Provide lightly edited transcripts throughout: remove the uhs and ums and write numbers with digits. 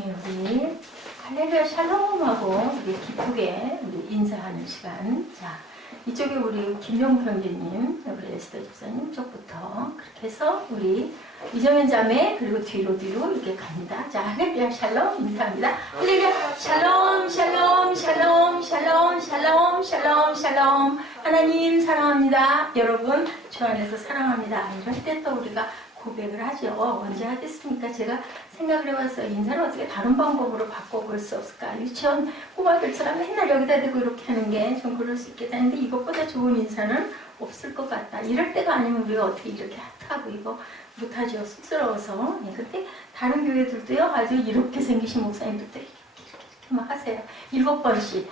나중에 우리 할렐루야 샬롬하고 우리 기쁘게 우리 인사하는 시간. 자, 이쪽에 우리 김용구 형제님, 우리 에스더 집사님 쪽부터 그렇게 해서 우리 이정현 자매 그리고 뒤로 이렇게 갑니다. 자, 할렐루야 샬롬 인사합니다. 할렐루야 샬롬 샬롬 샬롬 샬롬 샬롬 샬롬 샬롬. 하나님 사랑합니다. 여러분 주 안에서 사랑합니다. 이럴 때 또 우리가 고백을 하죠. 언제 하겠습니까? 제가 생각을 해봤어요. 인사를 어떻게 다른 방법으로 바꿔볼 수 없을까? 유치원 꼬마들처럼 맨날 여기다 대고 이렇게 하는 게 좀 그럴 수 있겠다. 근데 이것보다 좋은 인사는 없을 것 같다. 이럴 때가 아니면 우리가 어떻게 이렇게 하트하고 이거 못하죠. 쑥스러워서. 예, 근데 다른 교회들도요. 아주 이렇게 생기신 목사님들도 이렇게 막 하세요. 7번씩.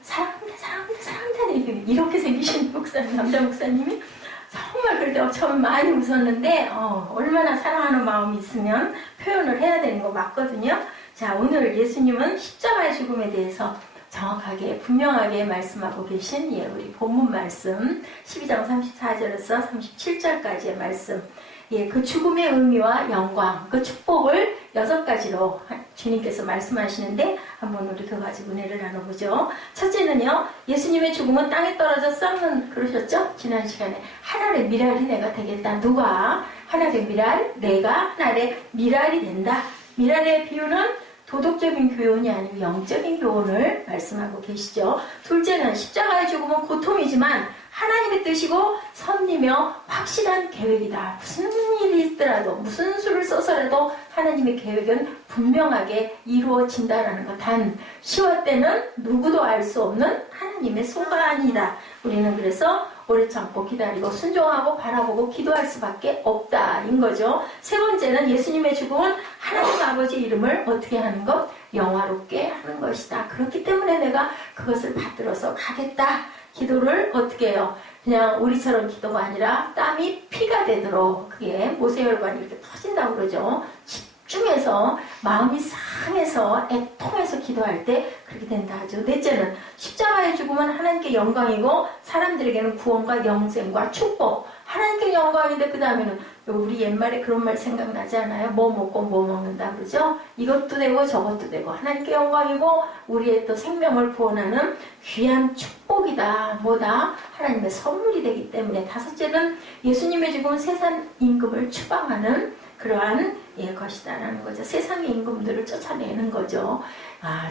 사랑합니다, 사랑합니다, 사랑합니다. 이렇게 생기신 목사님, 남자 목사님이 정말 그럴 때 처음 많이 웃었는데 얼마나 사랑하는 마음이 있으면 표현을 해야 되는 거 맞거든요. 자, 오늘 예수님은 십자가의 죽음에 대해서 정확하게 분명하게 말씀하고 계신 우리 본문 말씀 12장 34절에서 37절까지의 말씀, 그 죽음의 의미와 영광, 그 축복을 6가지로 주님께서 말씀하시는데 한번 우리 그거 가지고 은혜를 나눠보죠. 첫째는요, 예수님의 죽음은 땅에 떨어져 썩는, 그러셨죠? 지난 시간에 하늘의 미랄이 내가 되겠다. 누가? 하늘의 미랄, 내가 하늘의 미랄이 된다. 미랄의 비유는 도덕적인 교훈이 아니고 영적인 교훈을 말씀하고 계시죠. 둘째는 십자가의 죽음은 고통이지만 하나님의 뜻이고 선이며 확실한 계획이다. 무슨 일이 있더라도 무슨 수를 써서라도 하나님의 계획은 분명하게 이루어진다라는 것. 단 시와 때는 누구도 알 수 없는 하나님의 소관이다. 우리는 그래서 오래 참고 기다리고 순종하고 바라보고 기도할 수밖에 없다인 거죠. 세 번째는 예수님의 죽음은 하나님 아버지 이름을 어떻게 하는 것? 영화롭게 하는 것이다. 그렇기 때문에 내가 그것을 받들어서 가겠다. 기도를 어떻게 해요? 그냥 우리처럼 기도가 아니라 땀이 피가 되도록, 그게 모세혈관이 이렇게 터진다고 그러죠. 집중해서 마음이 상해서 애통해서 기도할 때 그렇게 된다 하죠. 넷째는 십자가의 죽음은 하나님께 영광이고 사람들에게는 구원과 영생과 축복. 하나님께 영광인데 그 다음에는 우리 옛말에 그런 말 생각나지 않아요? 뭐 먹고 뭐 먹는다 그러죠? 이것도 되고 저것도 되고 하나님께 영광이고 우리의 또 생명을 구원하는 귀한 축복이다. 뭐다? 하나님의 선물이 되기 때문에. 다섯째는 예수님의 죽음은 세상 임금을 추방하는 그러한 것이다라는 거죠. 세상의 임금들을 쫓아내는 거죠.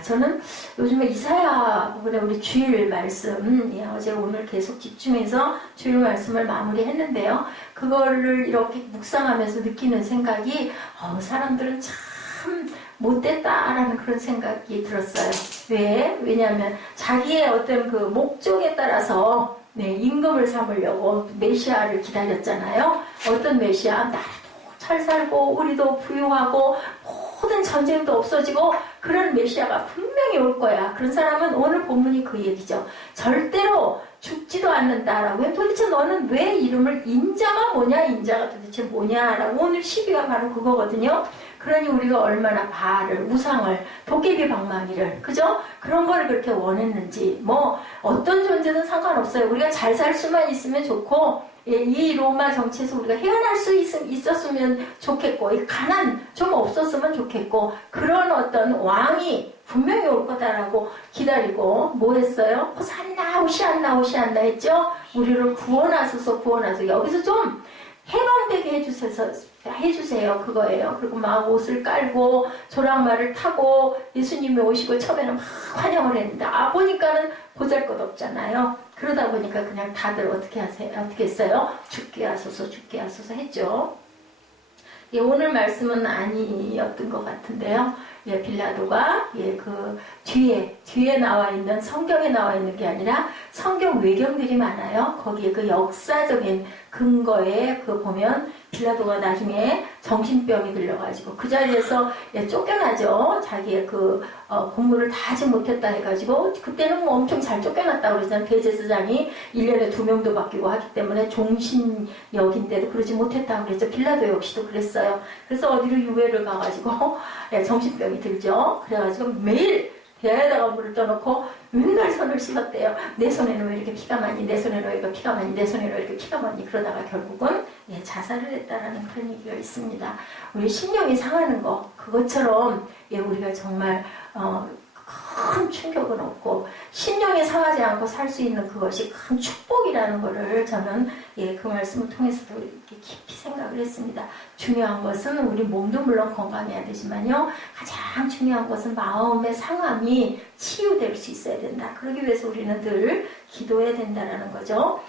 저는 요즘에 이사야 부분에 우리 주일 말씀, 어제 오늘 계속 집중해서 주일 말씀을 마무리했는데요. 그거를 이렇게 묵상하면서 느끼는 생각이 사람들은 참 못됐다라는 그런 생각이 들었어요. 왜? 왜냐하면 자기의 어떤 그 목적에 따라서 임금을 삼으려고 메시아를 기다렸잖아요. 어떤 메시아? 나라도 잘 살고 우리도 부유하고 모든 전쟁도 없어지고 그런 메시아가 분명히 올 거야. 그런 사람은 오늘 본문이 그 얘기죠. 절대로 죽지도 않는다라고. 도대체 너는 왜 이름을 인자가 뭐냐? 인자가 도대체 뭐냐라고. 오늘 시비가 바로 그거거든요. 그러니 우리가 얼마나 바알을, 우상을, 도깨비 방망이를, 그죠? 그런 걸 그렇게 원했는지. 뭐 어떤 존재든 상관없어요. 우리가 잘 살 수만 있으면 좋고, 이 로마 정치에서 우리가 헤어날 수 있었으면 좋겠고, 이 가난 좀 없었으면 좋겠고, 그런 어떤 왕이 분명히 올 거다라고 기다리고 뭐 했어요? 호산나 호시안나 호시안나 했죠? 우리를 구원하소서 구원하소서. 여기서 좀 해방되게 해주세요. 그거예요. 그리고 막 옷을 깔고 조랑말을 타고 예수님이 오시고 처음에는 막 환영을 했는데 보니까는 보잘것없잖아요. 그러다 보니까 그냥 다들 어떻게 했어요? 죽게 하소서 죽게 하소서 했죠. 오늘 말씀은 아니었던 것 같은데요. 빌라도가 그 뒤에 나와 있는, 성경에 나와 있는 게 아니라 성경 외경들이 많아요. 거기에 그 역사적인 근거에 보면 빌라도가 나중에 정신병이 들려가지고 그 자리에서 쫓겨나죠. 자기의 공부를 다 하지 못했다 해가지고 그때는 뭐 엄청 잘 쫓겨났다고 그러잖아요. 대제사장이 1년에 2명도 바뀌고 하기 때문에 종신역인데도 그러지 못했다고 그랬죠. 빌라도 역시도 그랬어요. 그래서 어디로 유배를 가가지고 정신병이 들죠. 그래가지고 매일 배에다가 물을 떠놓고 맨날 손을 씻었대요. 내 손에는 왜 이렇게 피가 많이, 내 손에는 왜 이렇게 피가 많이, 내 손에는 왜 이렇게 피가 많이. 그러다가 결국은 자살을 했다라는 그런 얘기가 있습니다. 우리 심령이 상하는 거, 그것처럼 우리가 정말 큰 충격은 없고 심령이 상하지 않고 살 수 있는 그것이 큰 축복이라는 것을 저는 그 말씀을 통해서도 이렇게 깊이 생각을 했습니다. 중요한 것은 우리 몸도 물론 건강해야 되지만요, 가장 중요한 것은 마음의 상함이 치유될 수 있어야 된다. 그러기 위해서 우리는 늘 기도해야 된다는 거죠.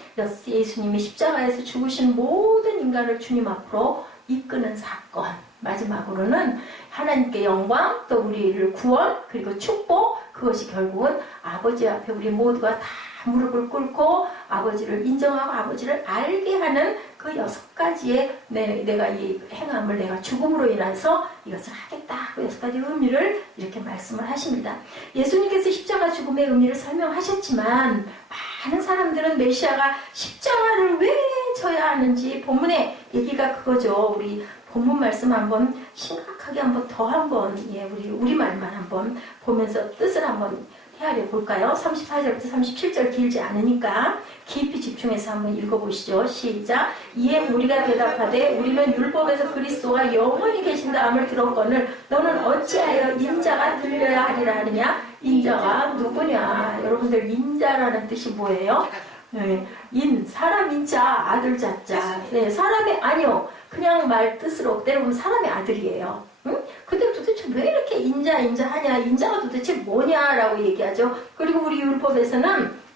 예수님이 십자가에서 죽으신 모든 인간을 주님 앞으로 이끄는 사건, 마지막으로는 하나님께 영광, 또 우리를 구원, 그리고 축복, 그것이 결국은 아버지 앞에 우리 모두가 다 무릎을 꿇고 아버지를 인정하고 아버지를 알게 하는 그 6가지의 내가 이 행함을 내가 죽음으로 인해서 이것을 하겠다. 그 6가지 의미를 이렇게 말씀을 하십니다. 예수님께서 십자가 죽음의 의미를 설명하셨지만 많은 사람들은 메시아가 십자가를 왜 져야 하는지 본문의 얘기가 그거죠. 우리 본문 말씀 한번 심각하게 우리 우리말만 한번 보면서 뜻을 한번 헤아려 볼까요? 34절부터 37절 길지 않으니까 깊이 집중해서 한번 읽어보시죠. 시작. 이에 우리가 대답하되 우리는 율법에서 그리스도가 영원히 계신다함을 들었거늘 너는 어찌하여 인자가 들려야 하리라 하느냐? 인자가 누구냐? 여러분들 인자라는 뜻이 뭐예요? 사람 인자, 아들 자자. 아니요. 그냥 말 뜻으로 때려보면 사람의 아들이에요. 응? 근데 도대체 왜 이렇게 인자하냐? 인자가 도대체 뭐냐라고 얘기하죠. 그리고 우리 율법에서는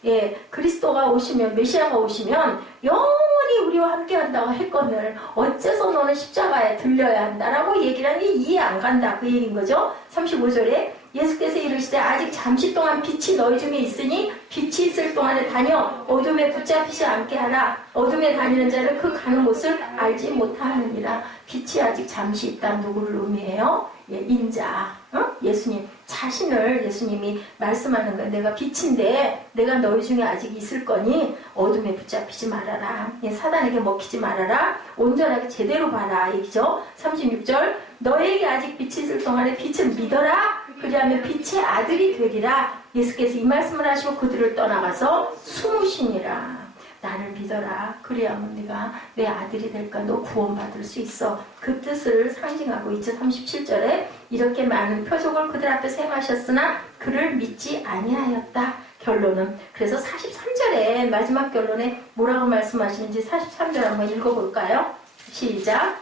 그리스도가 오시면, 메시아가 오시면 영원히 우리와 함께 한다고 했거늘 어째서 너는 십자가에 들려야 한다라고 얘기를 하는 게 이해 안 간다. 그 얘기인 거죠. 35절에 예수께서 이르시되 아직 잠시 동안 빛이 너희 중에 있으니 빛이 있을 동안에 다녀 어둠에 붙잡히지 않게 하라. 어둠에 다니는 자는 그 가는 곳을 알지 못하느니라. 빛이 아직 잠시 있다. 누구를 의미해요? 인자. 예수님 자신을 예수님이 말씀하는 거예요. 내가 빛인데 내가 너희 중에 아직 있을 거니 어둠에 붙잡히지 말아라. 사단에게 먹히지 말아라. 온전하게 제대로 봐라. 얘기죠. 36절 너에게 아직 빛이 있을 동안에 빛을 믿어라. 그리하면 빛의 아들이 되리라. 예수께서 이 말씀을 하시고 그들을 떠나가서 숨으시니라. 나를 믿어라. 그래야만 네가 내 아들이 될까? 너 구원받을 수 있어. 그 뜻을 상징하고 있죠. 37절에 이렇게 많은 표적을 그들 앞에서 행하셨으나 그를 믿지 아니하였다. 결론은 그래서 43절에 마지막 결론에 뭐라고 말씀하시는지 43절 한번 읽어볼까요? 시작.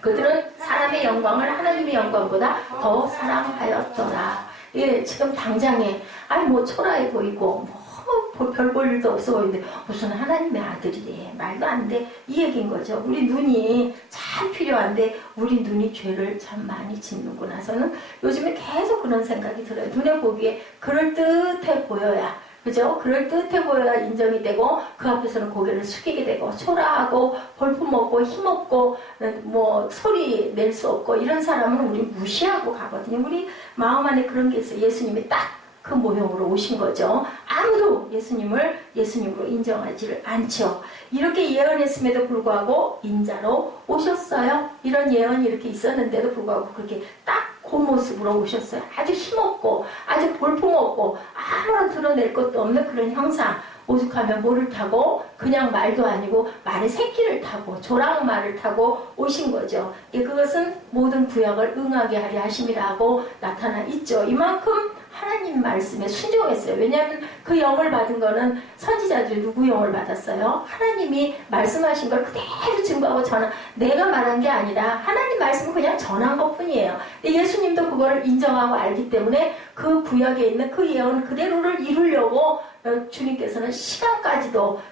그들은 사람의 영광을 하나님의 영광보다 더 사랑하였더라. 지금 당장에 초라해 보이고 별 볼 일도 없어 보이는데 무슨 하나님의 아들이래. 말도 안 돼. 이 얘기인 거죠. 우리 눈이 참 필요한데 우리 눈이 죄를 참 많이 짓는구나. 저는 요즘에 계속 그런 생각이 들어요. 눈에 보기에 그럴듯해 보여야, 그죠? 그럴듯해 보여야 인정이 되고 그 앞에서는 고개를 숙이게 되고 초라하고 볼품없고 힘없고 소리 낼 수 없고 이런 사람은 우리 무시하고 가거든요. 우리 마음 안에 그런 게 있어요. 예수님이 딱 그 모형으로 오신 거죠. 아무도 예수님으로 인정하지를 않죠. 이렇게 예언했음에도 불구하고 인자로 오셨어요. 이런 예언이 이렇게 있었는데도 불구하고 그렇게 딱 그 모습으로 오셨어요. 아주 힘없고 아주 볼품없고 아무런 드러낼 것도 없는 그런 형상. 오죽하면 뭐를 타고 그냥 말도 아니고 말의 새끼를 타고 조랑말을 타고 오신 거죠. 그것은 모든 구약을 응하게 하려 하심이라고 나타나 있죠. 이만큼 하나님 말씀에 순종했어요. 왜냐하면 그 영을 받은 거는 선지자들이 누구 영을 받았어요? 하나님이 말씀하신 걸 그대로 증거하고 전한, 내가 말한 게 아니라 하나님 말씀을 그냥 전한 것 뿐이에요. 근데 예수님도 그거를 인정하고 알기 때문에 그 구약에 있는 그 예언 그대로를 이루려고 주님께서는 시간까지도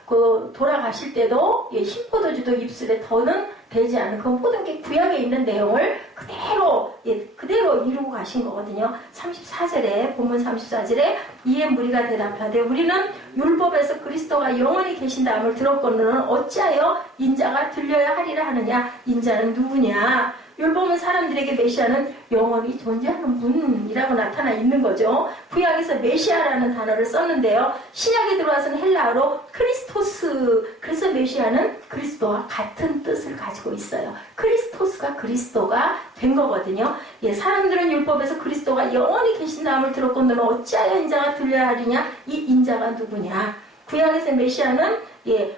돌아가실 때도 흰포도주도 입술에 더는 되지 않은 그 모든 게 구약에 있는 내용을 그대로 이루고 가신 거거든요. 34절에 본문 34절에 이에 무리가 대답하되 우리는 율법에서 그리스도가 영원히 계신다함을 들었거늘 어찌하여 인자가 들려야 하리라 하느냐. 인자는 누구냐? 율법은 사람들에게 메시아는 영원히 존재하는 분이라고 나타나 있는 거죠. 구약에서 메시아라는 단어를 썼는데요. 신약에 들어와서는 헬라어로 크리스토스, 그래서 메시아는 그리스도와 같은 뜻을 가지고 있어요. 크리스토스가 그리스도가 된 거거든요. 예, 사람들은 율법에서 그리스도가 영원히 계신다함을 들었고 너는 어찌하여 인자가 들려야 하리냐? 이 인자가 누구냐? 구약에서 메시아는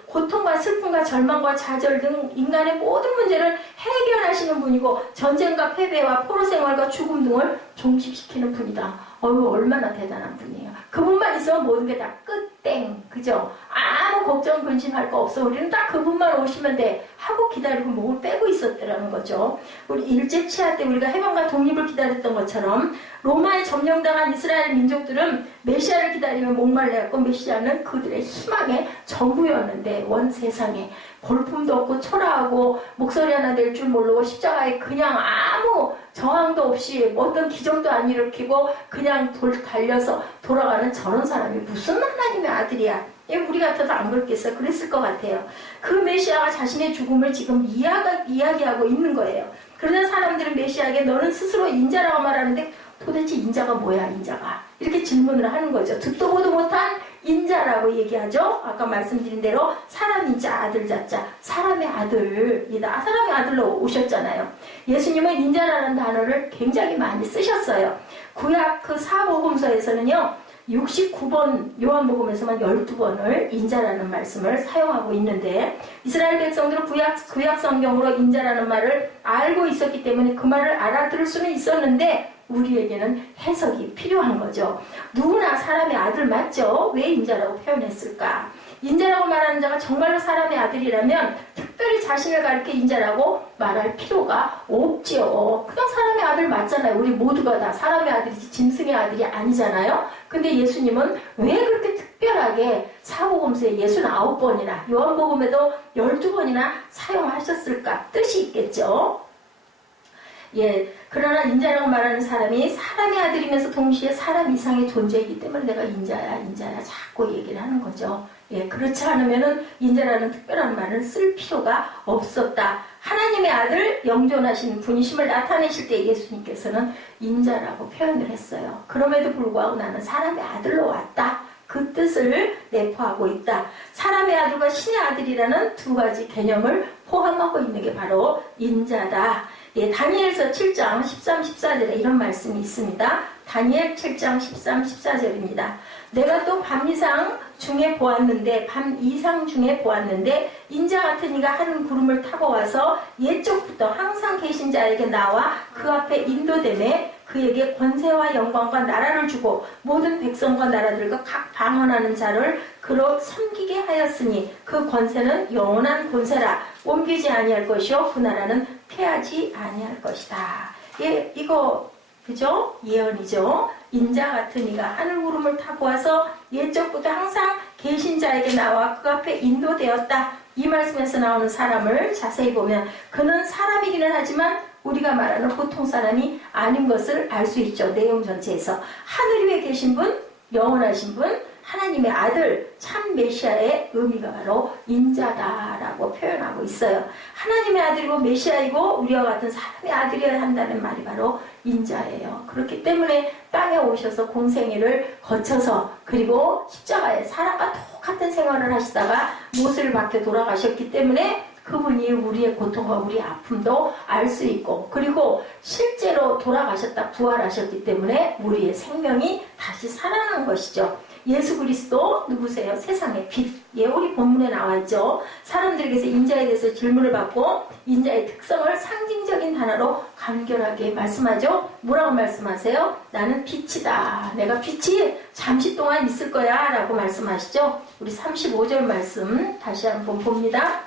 고통과 슬픔과 절망과 좌절 등 인간의 모든 문제를 해결하시는 분이고 전쟁과 패배와 포로 생활과 죽음 등을 종식시키는 분이다. 얼마나 대단한 분이에요. 그분만 있으면 모든 게 다 끝땡. 그죠? 아무 걱정 근심할 거 없어. 우리는 딱 그분만 오시면 돼 하고 기다리고 목을 빼고 있었더라는 거죠. 우리 일제 치하 때 우리가 해방과 독립을 기다렸던 것처럼 로마에 점령당한 이스라엘 민족들은 메시아를 기다리면 목말라였고 메시아는 그들의 희망의 전부였는데 원 세상에 볼품도 없고 초라하고 목소리 하나 낼 줄 모르고 십자가에 그냥 아무 저항도 없이 어떤 기적도 안 일으키고 그냥 달려서 돌아가는 저런 사람이 무슨 하나님의 아들이야. 우리 같아도 안 그렇겠어요. 그랬을 것 같아요. 그 메시아가 자신의 죽음을 지금 이야기하고 있는 거예요. 그러나 사람들은 메시아에게 너는 스스로 인자라고 말하는데 도대체 인자가 뭐야 인자가? 이렇게 질문을 하는 거죠. 듣도 보도 못한 인자라고 얘기하죠. 아까 말씀드린 대로 사람 인자 아들 자자 사람의 아들이다. 사람의 아들로 오셨잖아요. 예수님은 인자라는 단어를 굉장히 많이 쓰셨어요. 구약 그 사복음서에서는요. 69번 요한복음에서만 12번을 인자라는 말씀을 사용하고 있는데 이스라엘 백성들은 구약 성경으로 인자라는 말을 알고 있었기 때문에 그 말을 알아들을 수는 있었는데 우리에게는 해석이 필요한 거죠. 누구나 사람의 아들 맞죠? 왜 인자라고 표현했을까? 인자라고 말하는 자가 정말로 사람의 아들이라면 특별히 자신을 가리켜 인자라고 말할 필요가 없지요. 그냥 사람의 아들 맞잖아요. 우리 모두가 다 사람의 아들이지 짐승의 아들이 아니잖아요. 근데 예수님은 왜 그렇게 특별하게 사복음서에 69번이나 요한복음에도 12번이나 사용하셨을까? 뜻이 있겠죠. 그러나 인자라고 말하는 사람이 사람의 아들이면서 동시에 사람 이상의 존재이기 때문에 내가 인자야 자꾸 얘기를 하는 거죠. 그렇지 않으면은 인자라는 특별한 말을 쓸 필요가 없었다. 하나님의 아들 영존하신 분이심을 나타내실 때 예수님께서는 인자라고 표현을 했어요. 그럼에도 불구하고 나는 사람의 아들로 왔다. 그 뜻을 내포하고 있다. 사람의 아들과 신의 아들이라는 두 가지 개념을 포함하고 있는 게 바로 인자다. 다니엘서 7장 13, 14절에 이런 말씀이 있습니다. 다니엘 7장 13, 14절입니다. 내가 또 밤 이상 중에 보았는데 인자 같은 이가 하는 구름을 타고 와서 옛적부터 항상 계신 자에게 나와 그 앞에 인도되매 그에게 권세와 영광과 나라를 주고 모든 백성과 나라들과 각 방언하는 자를 그로 섬기게 하였으니 그 권세는 영원한 권세라 옮기지 아니할 것이요 그 나라는 패하지 아니할 것이다. 이거 그죠? 예언이죠. 인자 같은 이가 하늘 구름을 타고 와서 옛적부터 항상 계신 자에게 나와 그 앞에 인도되었다. 이 말씀에서 나오는 사람을 자세히 보면 그는 사람이기는 하지만 우리가 말하는 보통 사람이 아닌 것을 알 수 있죠. 내용 전체에서 하늘 위에 계신 분, 영원하신 분, 하나님의 아들, 참 메시아의 의미가 바로 인자다라고 표현하고 있어요. 하나님의 아들이고 메시아이고 우리와 같은 사람의 아들이어야 한다는 말이 바로 인자예요. 그렇기 때문에 땅에 오셔서 공생애를 거쳐서 그리고 십자가에 사람과 똑같은 생활을 하시다가 못을 박혀 돌아가셨기 때문에 그분이 우리의 고통과 우리의 아픔도 알 수 있고 그리고 실제로 돌아가셨다 부활하셨기 때문에 우리의 생명이 다시 살아난 것이죠. 예수 그리스도 누구세요? 세상의 빛. 우리 본문에 나와 있죠. 사람들에게서 인자에 대해서 질문을 받고 인자의 특성을 상징적인 단어로 간결하게 말씀하죠. 뭐라고 말씀하세요? 나는 빛이다. 내가 빛이 잠시 동안 있을 거야 라고 말씀하시죠. 우리 35절 말씀 다시 한번 봅니다.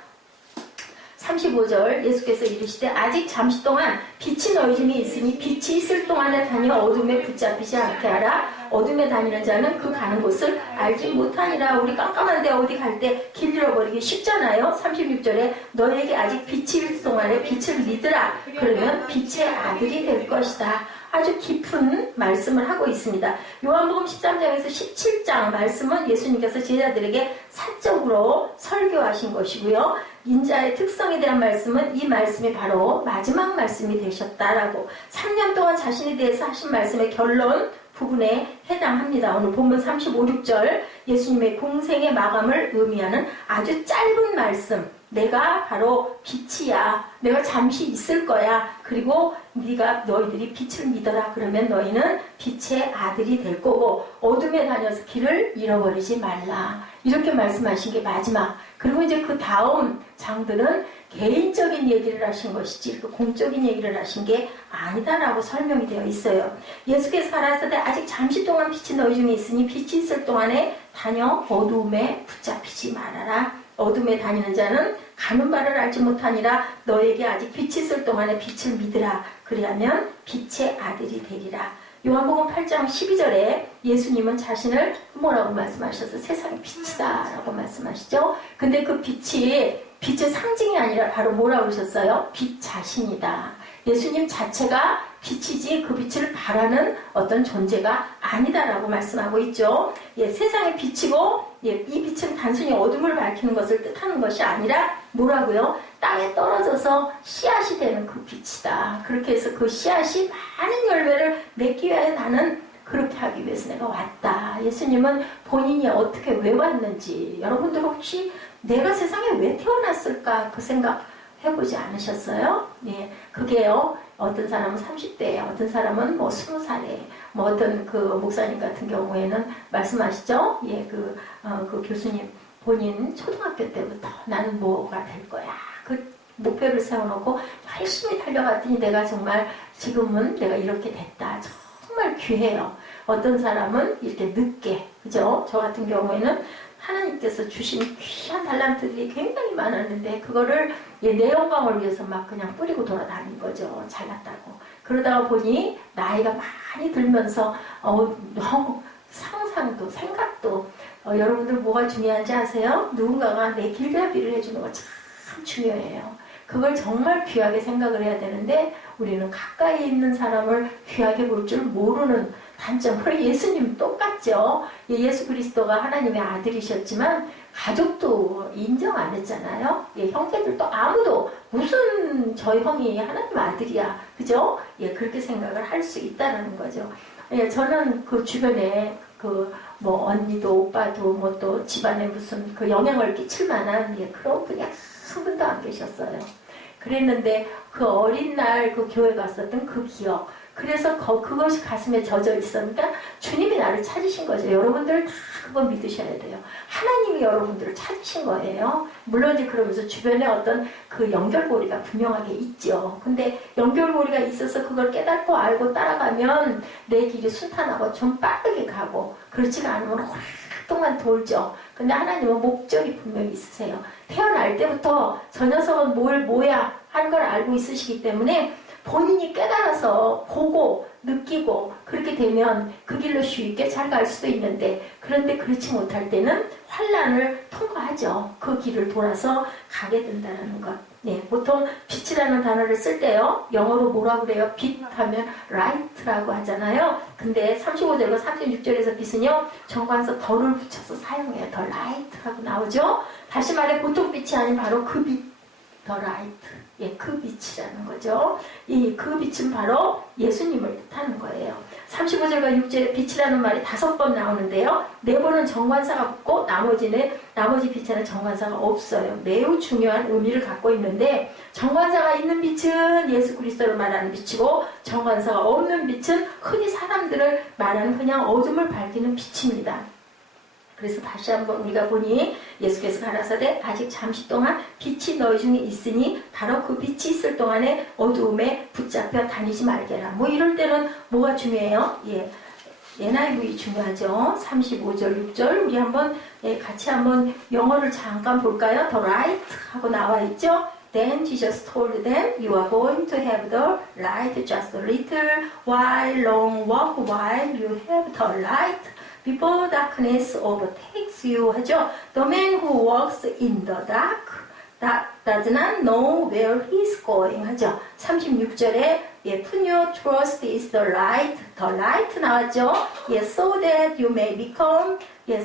35절 예수께서 이르시되 아직 잠시 동안 빛이 너희 중에 있으니 빛이 있을 동안에 다녀 어둠에 붙잡히지 않게 하라. 어둠에 다니는 자는 그 가는 곳을 알지 못하니라. 우리 깜깜한데 어디 갈 때 길 잃어버리기 쉽잖아요. 36절에 너에게 아직 빛이 있을 동안에 빛을 믿으라. 그러면 빛의 아들이 될 것이다. 아주 깊은 말씀을 하고 있습니다. 요한복음 13장에서 17장 말씀은 예수님께서 제자들에게 사적으로 설교하신 것이고요. 인자의 특성에 대한 말씀은 이 말씀이 바로 마지막 말씀이 되셨다라고 3년 동안 자신에 대해서 하신 말씀의 결론 부분에 해당합니다. 오늘 본문 35, 6절 예수님의 공생의 마감을 의미하는 아주 짧은 말씀. 내가 바로 빛이야. 내가 잠시 있을 거야. 그리고 너희들이 빛을 믿어라. 그러면 너희는 빛의 아들이 될 거고 어둠에 다녀서 길을 잃어버리지 말라. 이렇게 말씀하신 게 마지막. 그리고 이제 그 다음 장들은 개인적인 얘기를 하신 것이지 그 공적인 얘기를 하신 게 아니다라고 설명이 되어 있어요. 예수께서 가라사대 아직 잠시 동안 빛이 너희 중에 있으니 빛이 있을 동안에 다녀 어두움에 붙잡히지 말아라. 어둠에 다니는 자는 가는 바를 알지 못하니라. 너에게 아직 빛이 있을 동안에 빛을 믿으라. 그리하면 빛의 아들이 되리라. 요한복음 8장 12절에 예수님은 자신을 뭐라고 말씀하셔서 세상의 빛이다 라고 말씀하시죠. 근데 그 빛의 상징이 아니라 바로 뭐라고 그러셨어요? 빛 자신이다. 예수님 자체가 빛이지 그 빛을 바라는 어떤 존재가 아니다라고 말씀하고 있죠. 세상의 빛이고 이 빛은 단순히 어둠을 밝히는 것을 뜻하는 것이 아니라 뭐라고요? 땅에 떨어져서 씨앗이 되는 그 빛이다. 그렇게 해서 그 씨앗이 많은 열매를 맺기 위해 나는 그렇게 하기 위해서 내가 왔다. 예수님은 본인이 어떻게 왜 왔는지 여러분들 혹시 내가 세상에 왜 태어났을까 그 생각 해보지 않으셨어요? 예, 그게요. 어떤 사람은 30대에, 어떤 사람은 20살에, 어떤 그 목사님 같은 경우에는 말씀하시죠? 예, 그 교수님 본인 초등학교 때부터 나는 뭐가 될 거야. 그 목표를 세워놓고 열심히 달려갔더니 내가 정말 지금은 내가 이렇게 됐다. 정말 귀해요. 어떤 사람은 이렇게 늦게, 그죠? 저 같은 경우에는 하나님께서 주신 귀한 달란트들이 굉장히 많았는데 그거를 내 영광을 위해서 막 그냥 뿌리고 돌아다닌 거죠. 잘났다고. 그러다가 보니 나이가 많이 들면서 너무 상상도 생각도 여러분들 뭐가 중요한지 아세요? 누군가가 내 길잡이를 해주는 거 참 중요해요. 그걸 정말 귀하게 생각을 해야 되는데 우리는 가까이 있는 사람을 귀하게 볼 줄 모르는 단점. 그리고 예수님 똑같죠. 예수 그리스도가 하나님의 아들이셨지만 가족도 인정 안 했잖아요. 형제들도 아무도 무슨 저 형이 하나님 아들이야. 그죠? 그렇게 생각을 할 수 있다는 거죠. 저는 그 주변에 언니도 오빠도 또 집안에 무슨 그 영향을 끼칠 만한 그런 분이 한 분도 안 계셨어요. 그랬는데 그 어린 날 그 교회 갔었던 그 기억. 그래서 그것이 가슴에 젖어 있으니까 주님이 나를 찾으신 거죠. 여러분들 다 그거 믿으셔야 돼요. 하나님이 여러분들을 찾으신 거예요. 물론 이제 그러면서 주변에 어떤 그 연결고리가 분명하게 있죠. 근데 연결고리가 있어서 그걸 깨닫고 알고 따라가면 내 길이 순탄하고 좀 빠르게 가고 그렇지가 않으면 오랫동안 돌죠. 근데 하나님은 목적이 분명히 있으세요. 태어날 때부터 저 녀석은 뭐야 하는 걸 알고 있으시기 때문에 본인이 깨달아서 보고 느끼고 그렇게 되면 그 길로 쉽게 잘 갈 수도 있는데 그런데 그렇지 못할 때는 환난을 통과하죠. 그 길을 돌아서 가게 된다는 것. 보통 빛이라는 단어를 쓸 때요. 영어로 뭐라고 그래요? 빛 하면 light라고 하잖아요. 근데 35절과 36절에서 빛은요. 정관서 덜을 붙여서 사용해요. 더 light라고 나오죠. 다시 말해 보통 빛이 아닌 바로 그 빛. 더 라이트, 그 빛이라는 거죠. 그 빛은 바로 예수님을 뜻하는 거예요. 35절과 6절에 빛이라는 말이 5번 나오는데요. 4번은 정관사가 붙고 나머지 빛에는 정관사가 없어요. 매우 중요한 의미를 갖고 있는데 정관사가 있는 빛은 예수 그리스도를 말하는 빛이고 정관사가 없는 빛은 흔히 사람들을 말하는 그냥 어둠을 밝히는 빛입니다. 그래서 다시 한번 우리가 보니 예수께서 가라사대 아직 잠시 동안 빛이 너희 중에 있으니 바로 그 빛이 있을 동안에 어두움에 붙잡혀 다니지 말게라. 이럴 때는 뭐가 중요해요? NIV 중요하죠. 35절, 6절 우리 한번 같이 한번 영어를 잠깐 볼까요? 더 라이트 하고 나와 있죠. Then Jesus told them, you are going to have the light just a little while, long walk while you have the light before darkness overtakes you 하죠. The man who walks in the dark does not know where he is going 하죠. 36절에 put your trust is the light 나왔죠. So that you may become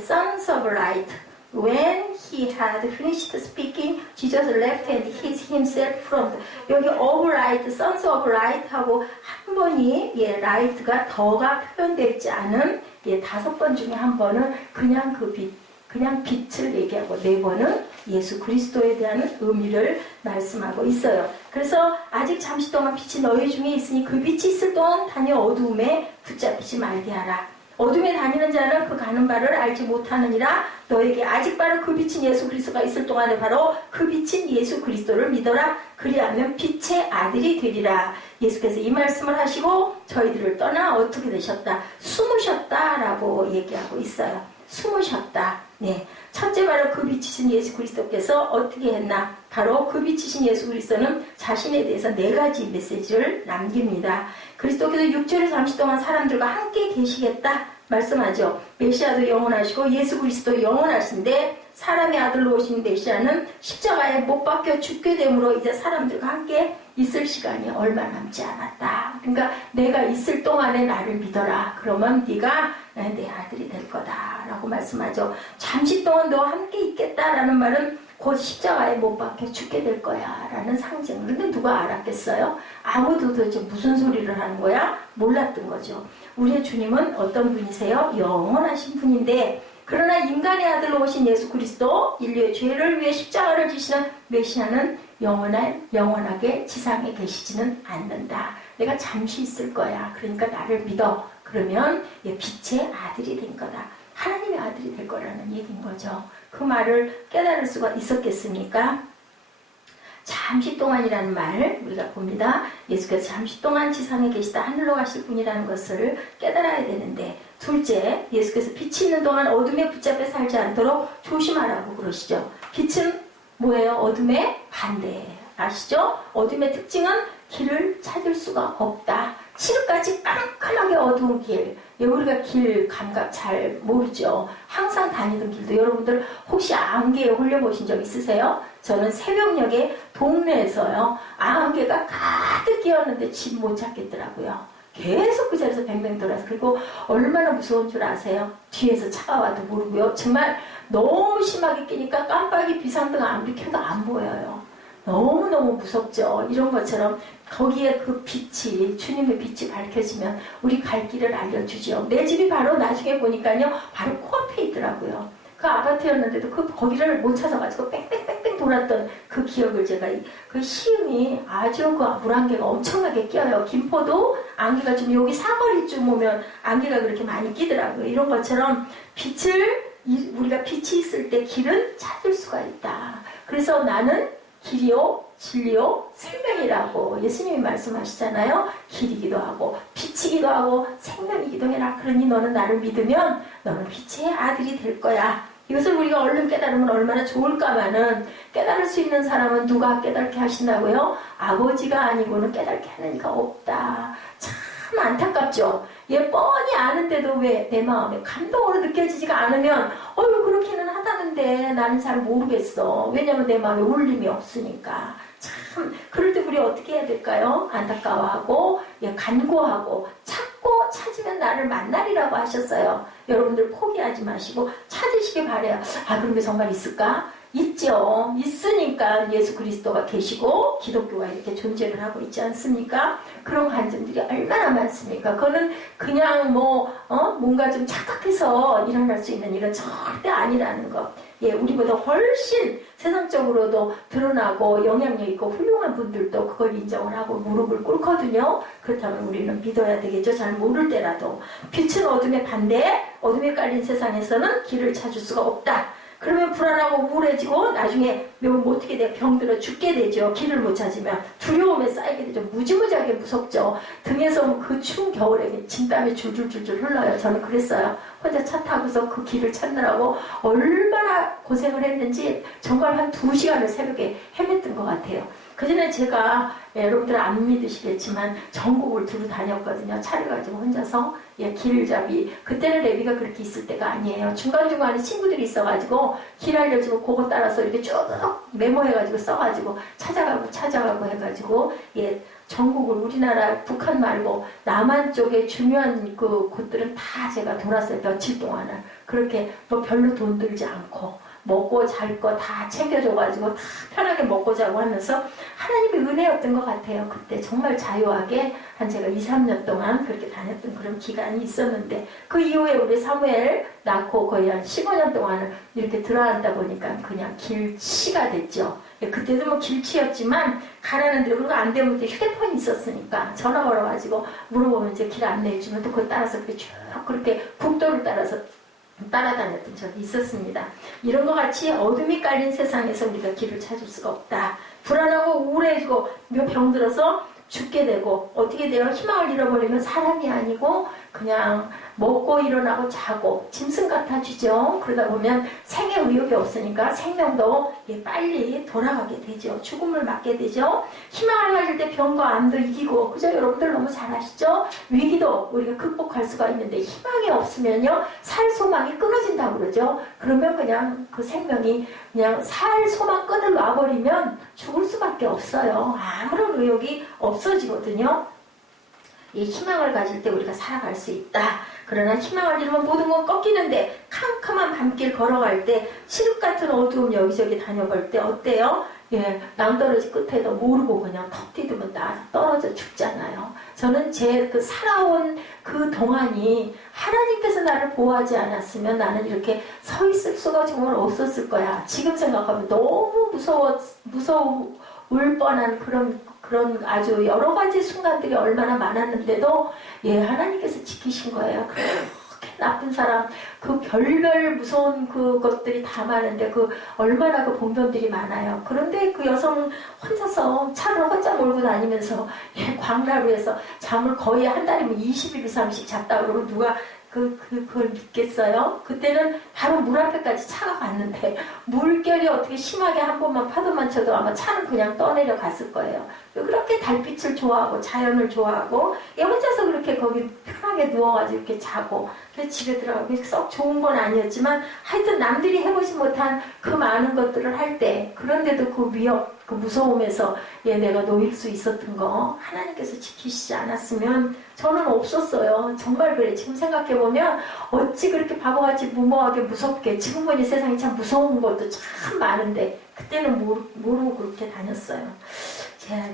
sons of light. When he had finished speaking, Jesus left and hid himself from 여기 of light, sons of light 하고 한 번이 light가 더가 표현되어 있지 않은 5번 중에 한 번은 그냥 그냥 빛을 얘기하고 4번은 예수 그리스도에 대한 의미를 말씀하고 있어요. 그래서 아직 잠시 동안 빛이 너희 중에 있으니 그 빛이 있을 동안 다녀 어두움에 붙잡히지 말게 하라. 어둠에 다니는 자는 그 가는 바를 알지 못하느니라. 너에게 아직 바로 그 빛인 예수 그리스도가 있을 동안에 바로 그 빛인 예수 그리스도를 믿어라. 그리하면 빛의 아들이 되리라. 예수께서 이 말씀을 하시고 저희들을 떠나 어떻게 되셨다? 숨으셨다라고 얘기하고 있어요. 숨으셨다. 네. 첫째 바로 그 빛이신 예수 그리스도께서 어떻게 했나? 바로 그 빛이신 예수 그리스도는 자신에 대해서 4가지 메시지를 남깁니다. 그리스도께서 육체를 잠시 동안 사람들과 함께 계시겠다 말씀하죠. 메시아도 영원하시고 예수 그리스도 영원하신데 사람의 아들로 오신 메시아는 십자가에 못 박혀 죽게 되므로 이제 사람들과 함께 있을 시간이 얼마 남지 않았다. 그러니까 내가 있을 동안에 나를 믿어라. 그러면 네가 내 아들이 될 거다라고 말씀하죠. 잠시 동안 너와 함께 있겠다라는 말은 곧 십자가에 못 박혀 죽게 될 거야 라는 상징. 근데 누가 알았겠어요? 아무도 도대체 무슨 소리를 하는 거야? 몰랐던 거죠. 우리의 주님은 어떤 분이세요? 영원하신 분인데 그러나 인간의 아들로 오신 예수 그리스도 인류의 죄를 위해 십자가를 지시는 메시아는 영원하게 지상에 계시지는 않는다. 내가 잠시 있을 거야. 그러니까 나를 믿어. 그러면 빛의 아들이 된 거다. 하나님의 아들이 될 거라는 얘기인 거죠. 그 말을 깨달을 수가 있었겠습니까? 잠시 동안이라는 말 우리가 봅니다. 예수께서 잠시 동안 지상에 계시다 하늘로 가실 분이라는 것을 깨달아야 되는데 둘째, 예수께서 빛이 있는 동안 어둠에 붙잡혀 살지 않도록 조심하라고 그러시죠. 빛은 뭐예요? 어둠의 반대. 아시죠? 어둠의 특징은 길을 찾을 수가 없다. 칠흑같이 깜깜하게 어두운 길. 우리가 길 감각 잘 모르죠. 항상 다니던 길도 여러분들 혹시 안개에 홀려보신 적 있으세요? 저는 새벽녘에 동네에서요. 안개가 가득 끼었는데 집 못 찾겠더라고요. 계속 그 자리에서 뱅뱅 돌아서. 그리고 얼마나 무서운 줄 아세요? 뒤에서 차가 와도 모르고요. 정말 너무 심하게 끼니까 깜빡이 비상등 아무리 켜도 안 보여요. 너무너무 무섭죠. 이런 것처럼 거기에 그 빛이 주님의 빛이 밝혀지면 우리 갈 길을 알려주죠. 내 집이 바로 나중에 보니까요. 바로 코앞에 있더라고요. 그 아파트였는데도 거기를 못 찾아가지고 뺑뺑뺑뺑 돌았던 그 기억을 제가 그 시음이 아주 그 물안개가 엄청나게 껴요. 김포도 안개가 좀 여기 사거리쯤 오면 안개가 그렇게 많이 끼더라고요. 이런 것처럼 우리가 빛이 있을 때 길은 찾을 수가 있다. 그래서 나는 길이요, 진리요, 생명이라고 예수님이 말씀하시잖아요. 길이기도 하고 빛이기도 하고 생명이기도 해라. 그러니 너는 나를 믿으면 너는 빛의 아들이 될 거야. 이것을 우리가 얼른 깨달으면 얼마나 좋을까마는 깨달을 수 있는 사람은 누가 깨닫게 하신다고요? 아버지가 아니고는 깨닫게 하는 이가 없다. 참 안타깝죠. 뻔히 아는데도 왜 내 마음에 감동으로 느껴지지가 않으면 그렇기는 하다는데 나는 잘 모르겠어. 왜냐면 내 마음에 울림이 없으니까. 참 그럴 때 우리 어떻게 해야 될까요? 안타까워하고 간구하고 찾고 찾으면 나를 만나리라고 하셨어요. 여러분들 포기하지 마시고 찾으시기 바래요. 그런 게 정말 있을까? 있죠. 있으니까 예수 그리스도가 계시고 기독교가 이렇게 존재를 하고 있지 않습니까? 그런 관점들이 얼마나 많습니까? 그거는 그냥 뭔가 좀 착각해서 일어날 수 있는 일은 절대 아니라는 것. 우리보다 훨씬 세상적으로도 드러나고 영향력 있고 훌륭한 분들도 그걸 인정을 하고 무릎을 꿇거든요. 그렇다면 우리는 믿어야 되겠죠. 잘 모를 때라도. 빛은 어둠의 반대, 어둠에 깔린 세상에서는 길을 찾을 수가 없다. 그러면 불안하고 우울해지고 나중에 어떻게 돼? 병들어 죽게 되죠. 길을 못 찾으면 두려움에 쌓이게 되죠. 무지무지하게 무섭죠. 등에서 그 추운 겨울에 진땀이 줄줄줄줄 흘러요. 저는 그랬어요. 혼자 차 타고서 그 길을 찾느라고 얼마나 고생을 했는지 정말 한 2시간을 새벽에 헤맸던 것 같아요. 그전에 제가 여러분들 안 믿으시겠지만 전국을 두루 다녔거든요. 차를 가지고 혼자서 길잡이. 그때는 레비가 그렇게 있을 때가 아니에요. 중간중간에 친구들이 있어가지고 길 알려주고 그거 따라서 이렇게 쭉 메모해가지고 써가지고 찾아가고 해가지고 전국을 우리나라 북한 말고 남한 쪽에 중요한 그 곳들은 다 제가 돌았어요. 며칠 동안을. 그렇게 뭐 별로 돈 들지 않고 먹고 잘 거 다 챙겨줘가지고 다 편하게 먹고 자고 하면서 하나님의 은혜였던 것 같아요. 그때 정말 자유하게 한 제가 2, 3년 동안 그렇게 다녔던 그런 기간이 있었는데 그 이후에 우리 사무엘 낳고 거의 한 15년 동안을 이렇게 들어앉다 보니까 그냥 길치가 됐죠. 그때도 뭐 길치였지만 가라는 대로 그거 안 되면 휴대폰이 있었으니까 전화 걸어가지고 물어보면 이제 길 안내해주면 또 그걸 따라서 그렇게 쭉 그렇게 국도를 따라서 따라다녔던 적이 있었습니다. 이런 것 같이 어둠이 깔린 세상에서 우리가 길을 찾을 수가 없다. 불안하고 우울해지고 병들어서 죽게 되고 어떻게 돼요? 희망을 잃어버리면 사람이 아니고 그냥 먹고 일어나고 자고 짐승 같아지죠. 그러다 보면 생의 의욕이 없으니까 생명도 빨리 돌아가게 되죠. 죽음을 맞게 되죠. 희망을 가질 때 병과 암도 이기고 그죠? 여러분들 너무 잘 아시죠? 위기도 우리가 극복할 수가 있는데 희망이 없으면요 살 소망이 끊어진다고 그러죠. 그러면 그냥 그 생명이 그냥 살 소망 끈을 놔버리면 죽을 수밖에 없어요. 아무런 의욕이 없어지거든요. 이 희망을 가질 때 우리가 살아갈 수 있다. 그러나 희망을 잃으면 모든 건 꺾이는데 캄캄한 밤길 걸어갈 때 칠흑 같은 어두움 여기저기 다녀볼 때 어때요? 낭떠러지 끝에도 모르고 그냥 턱 디디면 떨어져 죽잖아요. 저는 제 그 살아온 그 동안이 하나님께서 나를 보호하지 않았으면 나는 이렇게 서 있을 수가 정말 없었을 거야. 지금 생각하면 너무 무서울 뻔한 그런 아주 여러 가지 순간들이 얼마나 많았는데도 하나님께서 지키신 거예요. 그렇게 나쁜 사람, 그 별별 무서운 그것들이 다 많은데 얼마나 그 봉변들이 많아요. 그런데 그 여성 혼자서 차를 혼자 몰고 다니면서 광나루에서 잠을 거의 한 달이면 20일 이상씩 잤다 그러면 누가 그걸 믿겠어요? 그때는 바로 물 앞에까지 차가 갔는데 물결이 어떻게 심하게 한 번만 파도만 쳐도 아마 차는 그냥 떠내려 갔을 거예요. 그렇게 달빛을 좋아하고 자연을 좋아하고 혼자서 그렇게 거기 편하게 누워가지고 이렇게 자고 그래서 집에 들어가고 썩 좋은 건 아니었지만 하여튼 남들이 해보지 못한 그 많은 것들을 할 때 그런데도 그 위협, 그 무서움에서 내가 놓일 수 있었던 거 하나님께서 지키시지 않았으면 저는 없었어요. 정말 그래. 지금 생각해보면 어찌 그렇게 바보같이 무모하게 무섭게 지금 보니 세상이 참 무서운 것도 참 많은데 그때는 모르고 그렇게 다녔어요.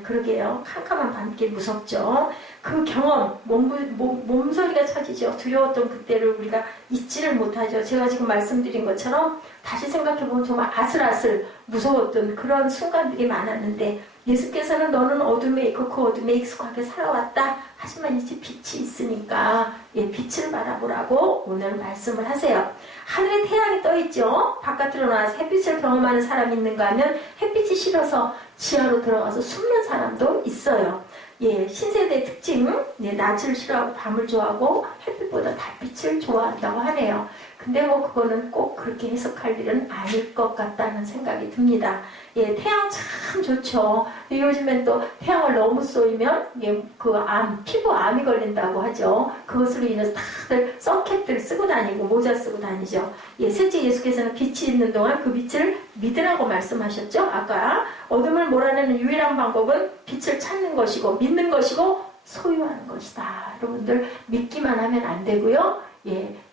그러게요. 캄캄한 밤길 무섭죠. 그 경험, 몸소리가 쳐지죠. 두려웠던 그때를 우리가 잊지를 못하죠. 제가 지금 말씀드린 것처럼 다시 생각해보면 정말 아슬아슬 무서웠던 그런 순간들이 많았는데 예수께서는 너는 어둠에 있고 그 어둠에 익숙하게 살아왔다. 하지만 이제 빛이 있으니까 빛을 바라보라고 오늘 말씀을 하세요. 하늘에 태양이 떠있죠. 바깥으로 나와서 햇빛을 경험하는 사람이 있는가 하면 햇빛이 싫어서 지하로 들어가서 숨는 사람도 있어요. 신세대의 특징, 낮을 싫어하고 밤을 좋아하고 햇빛보다 달빛을 좋아한다고 하네요. 근데 그거는 꼭 그렇게 해석할 일은 아닐 것 같다는 생각이 듭니다. 태양 참 좋죠. 요즘엔 또 태양을 너무 쏘이면 피부 암이 걸린다고 하죠. 그것으로 인해서 다들 서켓들 쓰고 다니고 모자 쓰고 다니죠. 실제 예수께서는 빛이 있는 동안 그 빛을 믿으라고 말씀하셨죠. 아까 어둠을 몰아내는 유일한 방법은 빛을 찾는 것이고 믿는 것이고 소유하는 것이다. 여러분들 믿기만 하면 안 되고요.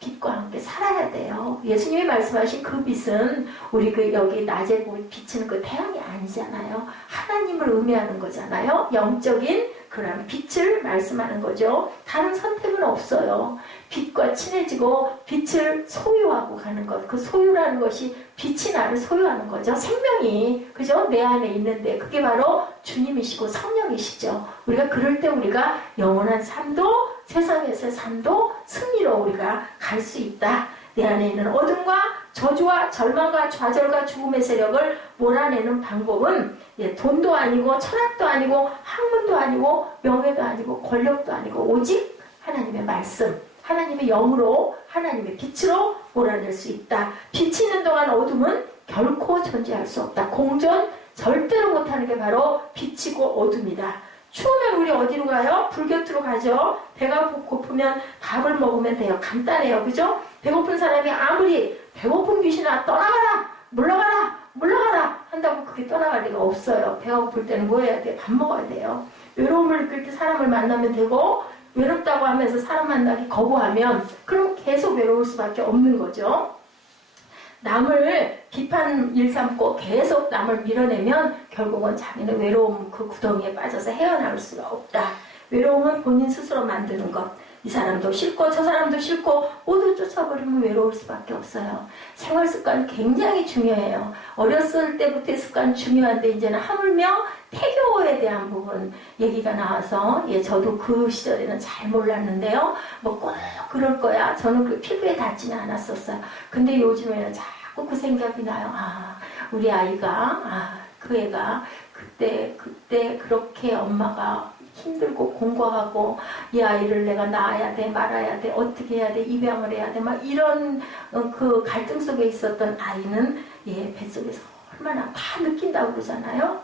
빛과 함께 살아야 돼요. 예수님이 말씀하신 그 빛은 우리 여기 낮에 비치는 그 태양이 아니잖아요. 하나님을 의미하는 거잖아요. 영적인 그런 빛을 말씀하는 거죠. 다른 선택은 없어요. 빛과 친해지고 빛을 소유하고 가는 것. 그 소유라는 것이 빛이 나를 소유하는 거죠. 생명이 그죠? 내 안에 있는데 그게 바로 주님이시고 성령이시죠. 우리가 그럴 때 우리가 영원한 삶도 세상에서의 삶도 승리로 우리가 갈 수 있다. 내 안에 있는 어둠과 저주와 절망과 좌절과 죽음의 세력을 몰아내는 방법은 돈도 아니고 철학도 아니고 학문도 아니고 명예도 아니고 권력도 아니고 오직 하나님의 말씀, 하나님의 영으로, 하나님의 빛으로 몰아낼 수 있다. 빛이 있는 동안 어둠은 결코 존재할 수 없다. 공존 절대로 못하는 게 바로 빛이고 어둠이다. 추우면 우리 어디로 가요? 불 곁으로 가죠. 배가 고프면 밥을 먹으면 돼요. 간단해요. 그죠? 배고픈 사람이 아무리 배고픈 귀신아 떠나가라! 물러가라! 물러가라! 한다고 그게 떠나갈 리가 없어요. 배가 고플 때는 뭐 해야 돼? 밥 먹어야 돼요. 외로움을 느낄 때 사람을 만나면 되고 외롭다고 하면서 사람 만나기 거부하면 그럼 계속 외로울 수밖에 없는 거죠. 남을 비판 일삼고 계속 남을 밀어내면 결국은 자기는 외로움 그 구덩이에 빠져서 헤어나올 수가 없다. 외로움은 본인 스스로 만드는 것. 이 사람도 싫고 저 사람도 싫고 모두 쫓아버리면 외로울 수밖에 없어요. 생활 습관 굉장히 중요해요. 어렸을 때부터의 습관 중요한데 이제는 하물며 태교에 대한 부분 얘기가 나와서 저도 그 시절에는 잘 몰랐는데요. 뭐 꼭 그럴 거야. 저는 그 피부에 닿지는 않았었어요. 근데 요즘에는 자꾸 그 생각이 나요. 우리 아이가 그 애가 그때 그렇게 엄마가 힘들고 공부하고 이 아이를 내가 낳아야 돼 말아야 돼 어떻게 해야 돼 입양을 해야 돼 막 이런 그 갈등 속에 있었던 아이는 뱃속에서 얼마나 다 느낀다고 그러잖아요.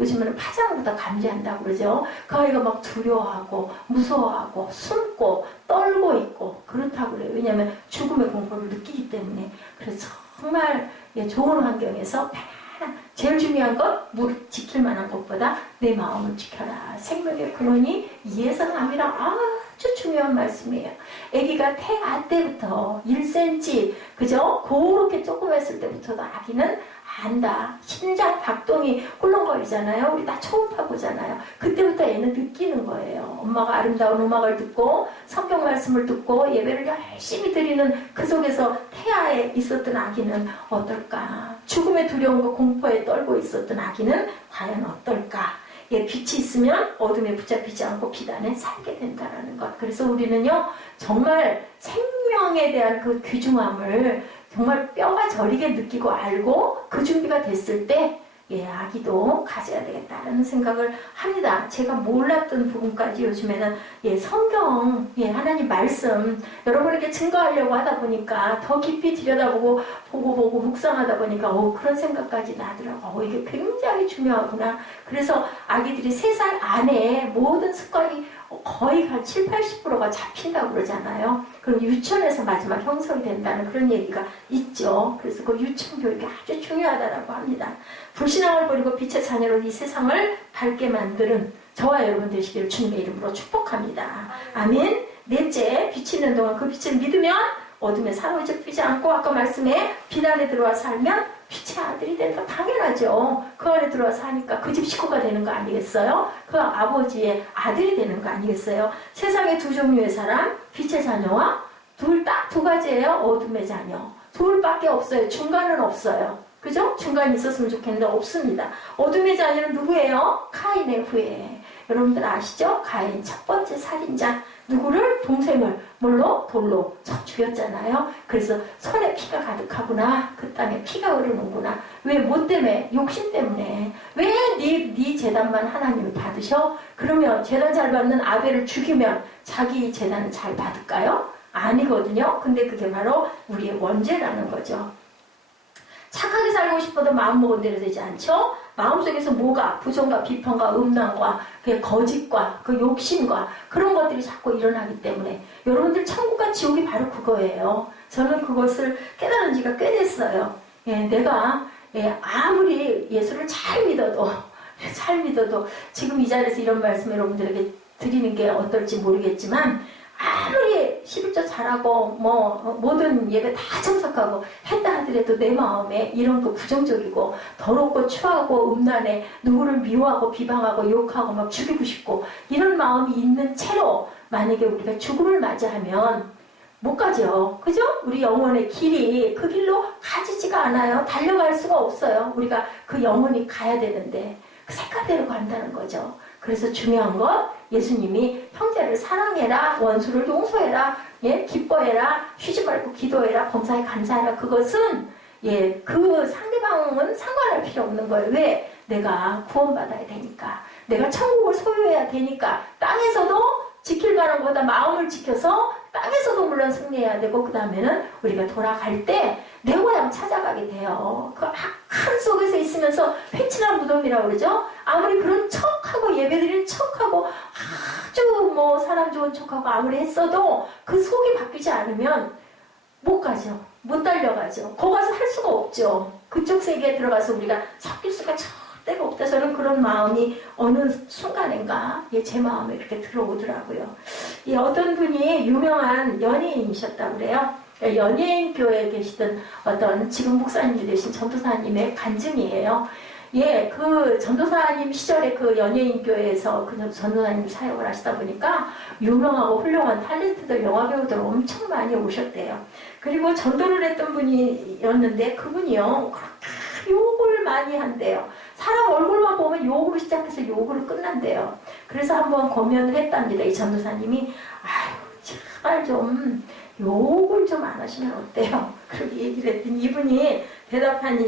요즘에는 파장보다 감지한다고 그러죠. 그 아이가 막 두려워하고 무서워하고 숨고 떨고 있고 그렇다고 그래요. 왜냐하면 죽음의 공포를 느끼기 때문에. 그래서 정말 좋은 환경에서 제일 중요한 건 무릎 지킬 만한 것보다 내 마음을 지켜라. 생명의 근원이 이에서 남이라 아주 중요한 말씀이에요. 아기가 태아 때부터 1cm 그죠? 그렇게 조그맸을 때부터도 아기는 안다. 심장 박동이 꿀렁거리잖아요. 우리 다 초음파 보잖아요. 그때부터 애는 느끼는 거예요. 엄마가 아름다운 음악을 듣고 성경 말씀을 듣고 예배를 열심히 드리는 그 속에서 태아에 있었던 아기는 어떨까? 죽음의 두려움과 공포에 떨고 있었던 아기는 과연 어떨까? 빛이 있으면 어둠에 붙잡히지 않고 빛 안에 살게 된다는 것. 그래서 우리는요 정말 생명에 대한 그 귀중함을 정말 뼈가 저리게 느끼고 알고 그 준비가 됐을 때 아기도 가져야 되겠다는 생각을 합니다. 제가 몰랐던 부분까지 요즘에는 성경, 하나님 말씀 여러분에게 증거하려고 하다 보니까 더 깊이 들여다보고 보고 묵상하다 보니까 그런 생각까지 나더라고. 이게 굉장히 중요하구나. 그래서 아기들이 3살 안에 모든 습관이 거의 한 70~80%가 잡힌다고 그러잖아요. 그럼 유치원에서 마지막 형성이 된다는 그런 얘기가 있죠. 그래서 그 유치원 교육이 아주 중요하다고 합니다. 불신앙을 버리고 빛의 자녀로 이 세상을 밝게 만드는 저와 여러분 되시기를 주님의 이름으로 축복합니다. 아멘. 넷째, 빛이 있는 동안 그 빛을 믿으면 어둠에 사로잡히지 않고 아까 말씀에 빛 안에 들어와 살면 빛의 아들이 된다. 당연하죠. 그 안에 들어와서 하니까 그 집 식구가 되는 거 아니겠어요? 그 아버지의 아들이 되는 거 아니겠어요? 세상에 두 종류의 사람, 빛의 자녀와 딱 두 가지예요. 어둠의 자녀. 둘밖에 없어요. 중간은 없어요. 그죠? 중간이 있었으면 좋겠는데 없습니다. 어둠의 자녀는 누구예요? 카인의 후예. 여러분들 아시죠? 카인 첫 번째 살인자. 누구를? 동생을 뭘로? 돌로 쳐 죽였잖아요. 그래서 손에 피가 가득하구나. 그 땅에 피가 흐르는구나. 왜? 뭐 때문에? 욕심 때문에. 왜 네 재단만 하나님이 받으셔? 그러면 재단 잘 받는 아벨을 죽이면 자기 재단은 잘 받을까요? 아니거든요. 근데 그게 바로 우리의 원죄라는 거죠. 착하게 살고 싶어도 마음먹은 대로 되지 않죠? 마음속에서 뭐가 부정과 비판과 음란과 그 거짓과 그 욕심과 그런 것들이 자꾸 일어나기 때문에 여러분들 천국과 지옥이 바로 그거예요. 저는 그것을 깨달은 지가 꽤 됐어요. 내가 아무리 예수를 잘 믿어도 지금 이 자리에서 이런 말씀 여러분들에게 드리는 게 어떨지 모르겠지만 아무리 11조 잘하고 모든 예배 다 참석하고 했다 하더라도 내 마음에 이런 그 부정적이고 더럽고 추하고 음란해 누구를 미워하고 비방하고 욕하고 막 죽이고 싶고 이런 마음이 있는 채로 만약에 우리가 죽음을 맞이하면 못 가죠. 그죠? 우리 영혼의 길이 그 길로 가지지가 않아요. 달려갈 수가 없어요. 우리가 그 영혼이 가야 되는데 그 색깔대로 간다는 거죠. 그래서 중요한 건 예수님이 형제를 사랑해라, 원수를 용서해라, 예, 기뻐해라, 쉬지 말고 기도해라, 범사에 감사해라. 그것은 예, 그 상대방은 상관할 필요 없는 거예요. 왜? 내가 구원받아야 되니까. 내가 천국을 소유해야 되니까. 땅에서도 지킬 만한 것보다 마음을 지켜서 땅에서도 물론 승리해야 되고, 그 다음에는 우리가 돌아갈 때 내 고향 찾아가게 돼요. 그 큰 속에서 있으면서 회칠한 무덤이라고 그러죠. 아무리 그런 척하고 예배드리는 척하고 아주 뭐 사람 좋은 척하고 아무리 했어도 그 속이 바뀌지 않으면 못 가죠. 못 달려가죠. 거기 가서 할 수가 없죠. 그쪽 세계에 들어가서 우리가 섞일 수가 절대가 없다. 저는 그런 마음이 어느 순간인가 예, 제 마음에 이렇게 들어오더라고요. 예, 어떤 분이 유명한 연예인이셨다고 그래요. 연예인 교회에 계시던 어떤 지금 목사님이 되신 전도사님의 간증이에요. 예, 그 전도사님 시절에 그 연예인 교회에서 그 전도사님 사역을 하시다 보니까 유명하고 훌륭한 탤런트들, 영화배우들 엄청 많이 오셨대요. 그리고 전도를 했던 분이었는데 그분이요, 그렇게 욕을 많이 한대요. 사람 얼굴만 보면 욕으로 시작해서 욕으로 끝난대요. 그래서 한번 고면을 했답니다. 이 전도사님이 아유, 제발 좀 욕을 좀 안 하시면 어때요? 그렇게 얘기를 했더니 이분이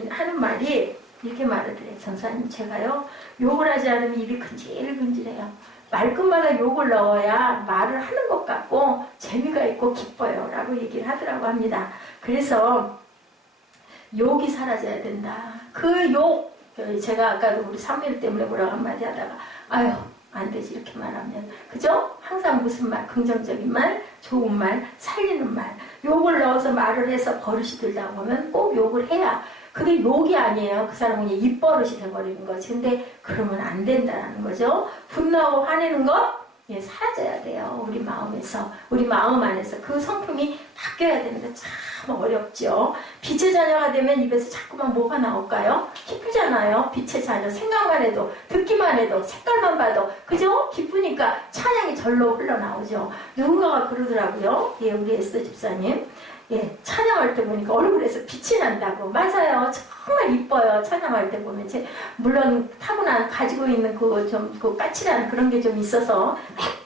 하는 말이 이렇게 말하더래요. 전사님, 제가요 욕을 하지 않으면 입이 근질근질해요. 말끝마다 욕을 넣어야 말을 하는 것 같고 재미가 있고 기뻐요 라고 얘기를 하더라고 합니다. 그래서 욕이 사라져야 된다. 그 욕, 제가 아까도 우리 사무엘 때문에 뭐라고 한마디 하다가 아유 안 되지 이렇게 말하면, 그죠? 항상 무슨 말, 긍정적인 말, 좋은 말, 살리는 말, 욕을 넣어서 말을 해서 버릇이 들다 보면 꼭 욕을 해야, 그게 욕이 아니에요. 그 사람은 그냥 입버릇이 돼버리는 거지. 근데 그러면 안 된다는 거죠. 분노하고 화내는 것 예, 사라져야 돼요. 우리 마음에서, 우리 마음 안에서 그 성품이 바뀌어야 되는데 참 어렵죠. 빛의 자녀가 되면 입에서 자꾸만 뭐가 나올까요? 기쁘잖아요. 빛의 자녀, 생각만 해도, 듣기만 해도, 색깔만 봐도, 그죠? 기쁘니까 찬양이 절로 흘러나오죠. 누군가가 그러더라고요. 예, 우리 에스더 집사님. 예, 찬양할 때 보니까 얼굴에서 빛이 난다고. 맞아요. 정말 이뻐요. 찬양할 때 보면. 물론 타고난, 가지고 있는 그 까칠한 그런 게 좀 있어서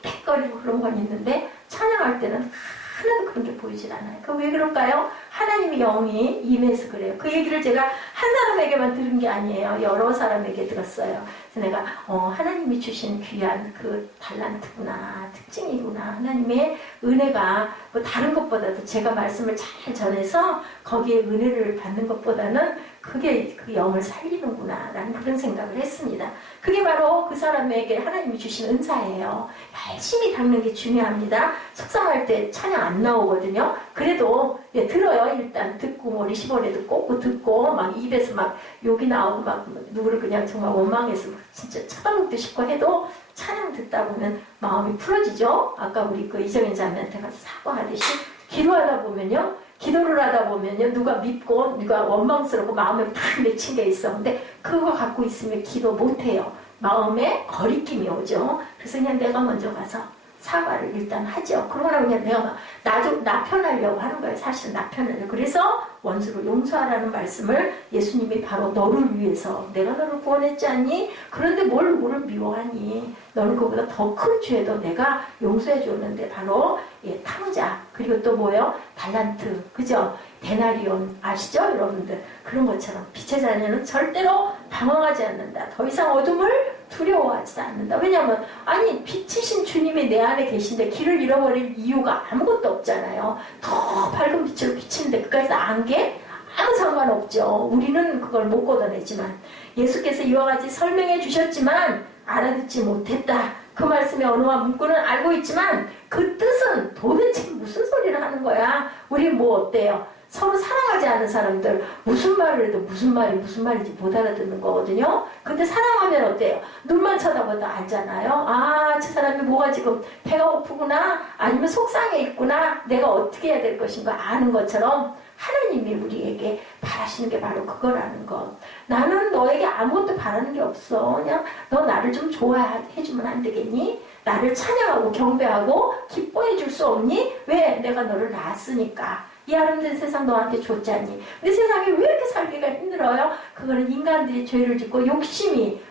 빽빽거리고 그런 건 있는데, 찬양할 때는 하나도 그런 게 보이질 않아요. 그 왜 그럴까요? 하나님의 영이 임해서 그래요. 그 얘기를 제가 한 사람에게만 들은 게 아니에요. 여러 사람에게 들었어요. 그래서 내가 하나님이 주신 귀한 그 달란트구나, 특징이구나. 하나님의 은혜가 뭐 다른 것보다도 제가 말씀을 잘 전해서 거기에 은혜를 받는 것보다는 그게 그 영을 살리는구나 라는 그런 생각을 했습니다. 그게 바로 그 사람에게 하나님이 주신 은사예요. 열심히 닦는 게 중요합니다. 속상할 때 찬양 안 나오거든요. 그래도 예, 들어요. 일단 듣고 뭐 리시버에도 꽂고 듣고 막 입에서 막 욕이 나오고 막 누구를 그냥 정말 원망해서 진짜 쳐다보기도 싶고 해도 찬양 듣다 보면 마음이 풀어지죠. 아까 우리 그 이정현 자매한테 가서 사과하듯이 기도하다 보면요. 기도를 하다 보면요. 누가 밉고 누가 원망스럽고 마음에 탁 맺힌 게 있어. 근데 그거 갖고 있으면 기도 못해요. 마음에 거리낌이 오죠. 그래서 그냥 내가 먼저 가서 사과를 일단 하죠. 그러고 그냥 내가 나 편하려고 하는 거예요. 사실은 나 편하려고. 그래서 원수를 용서하라는 말씀을 예수님이 바로 너를 위해서 내가 너를 구원했지 않니? 그런데 뭘 우리를 미워하니? 너는 그보다 더 큰 죄도 내가 용서해 줬는데 바로 예, 탕자 그리고 또 뭐예요? 달란트 그죠? 데나리온 아시죠? 여러분들 그런 것처럼 빛의 자녀는 절대로 방황하지 않는다. 더 이상 어둠을 두려워하지 않는다. 왜냐하면 아니 빛이신 주님이 내 안에 계신데 길을 잃어버릴 이유가 아무것도 없잖아요. 더 밝은 빛으로 비치는데 그까지 안개? 아무 상관없죠. 우리는 그걸 못 걷어내지만 예수께서 이와 같이 설명해 주셨지만 알아듣지 못했다. 그 말씀의 언어와 문구는 알고 있지만 그 뜻은 도대체 무슨 소리를 하는 거야? 우리 뭐 어때요? 서로 사랑하지 않은 사람들 무슨 말을 해도 무슨 말인지 못 알아듣는 거거든요. 근데 사랑하면 어때요? 눈만 쳐다봐도 알잖아요. 아, 저 사람이 뭐가 지금 배가 고프구나 아니면 속상해 있구나 내가 어떻게 해야 될 것인가 아는 것처럼 하나님이 우리에게 바라시는 게 바로 그거라는 것. 나는 너에게 아무것도 바라는 게 없어. 그냥 너 나를 좀 좋아해주면 안 되겠니? 나를 찬양하고 경배하고 기뻐해 줄 수 없니? 왜? 내가 너를 낳았으니까. 이 아름다운 세상 너한테 줬잖니. 근데 세상이 왜 이렇게 살기가 힘들어요? 그거는 인간들이 죄를 짓고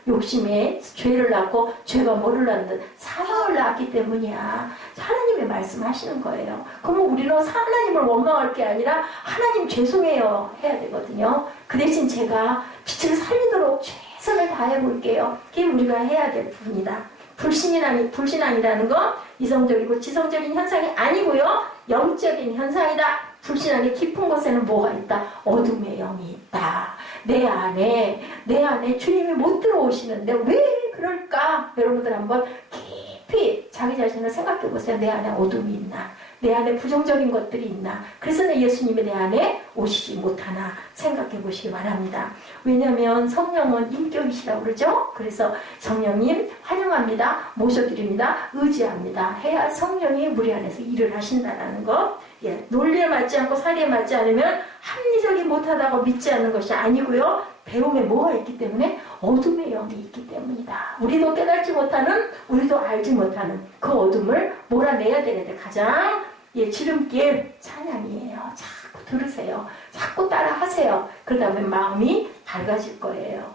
욕심에 죄를 낳고 죄가 뭐를 낳는 사망을 낳았기 때문이야. 하나님의 말씀하시는 거예요. 그러면 우리는 하나님을 원망할 게 아니라 하나님 죄송해요 해야 되거든요. 그 대신 제가 빛을 살리도록 최선을 다해 볼게요. 그게 우리가 해야 될 부분이다. 불신앙이라는 건 이성적이고 지성적인 현상이 아니고요. 영적인 현상이다. 불신앙의 깊은 곳에는 뭐가 있다? 어둠의 영이 있다. 내 안에 주님이 못 들어오시는데 왜 그럴까? 여러분들 한번 깊이 자기 자신을 생각해 보세요. 내 안에 어둠이 있나? 내 안에 부정적인 것들이 있나? 그래서 내 예수님이 내 안에 오시지 못하나 생각해 보시기 바랍니다. 왜냐하면 성령은 인격이시라고 그러죠? 그래서 성령님 환영합니다. 모셔드립니다. 의지합니다. 해야 성령이 우리 안에서 일을 하신다는 것. 예, 논리에 맞지 않고 사리에 맞지 않으면 합리적이 못하다고 믿지 않는 것이 아니고요. 배움에 뭐가 있기 때문에 어둠의 영이 있기 때문이다. 우리도 깨닫지 못하는, 우리도 알지 못하는 그 어둠을 몰아내야 되는데 가장 지름길 찬양이에요. 자꾸 들으세요. 자꾸 따라 하세요. 그러다 보면 마음이 밝아질 거예요.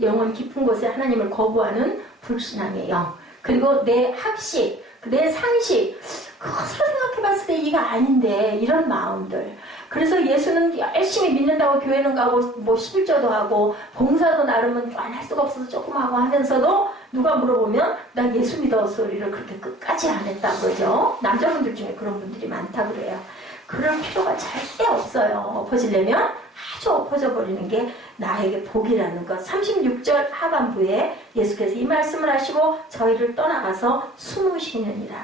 영은 깊은 곳에 하나님을 거부하는 불신앙의 영. 그리고 내 학식, 내 상식, 그것으로 생각해봤을 때 이게 아닌데 이런 마음들. 그래서 예수는 열심히 믿는다고 교회는 가고 뭐 11조도 하고 봉사도 나름은 안 할 수가 없어서 조금 하고 하면서도 누가 물어보면 난 예수 믿어 소리를 그렇게 끝까지 안 했다 그러죠. 남자분들 중에 그런 분들이 많다 그래요. 그럴 필요가 절대 없어요. 엎어지려면 아주 엎어져 버리는 게 나에게 복이라는 것. 36절 하반부에 예수께서 이 말씀을 하시고 저희를 떠나가서 숨으시느니라.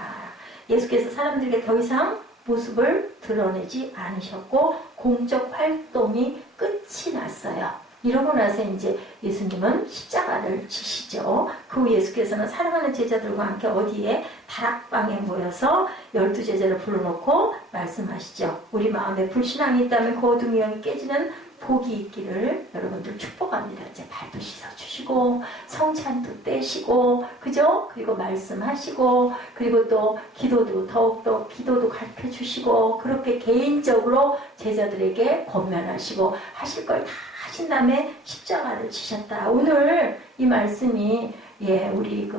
예수께서 사람들에게 더 이상 모습을 드러내지 않으셨고 공적 활동이 끝이 났어요. 이러고 나서 이제 예수님은 십자가를 지시죠. 그 후 예수께서는 사랑하는 제자들과 함께 어디에 다락방에 모여서 12제자를 불러놓고 말씀하시죠. 우리 마음에 불신앙이 있다면 그 어둠이 영이 깨지는 복이 있기를 여러분들 축복합니다. 이제 발도 씻어주시고 성찬도 떼시고 그죠? 그리고 말씀하시고 그리고 또 기도도 더욱더 기도도 가르쳐주시고 그렇게 개인적으로 제자들에게 권면하시고 하실 걸 다 하신 다음에 십자가를 지셨다. 오늘 이 말씀이 우리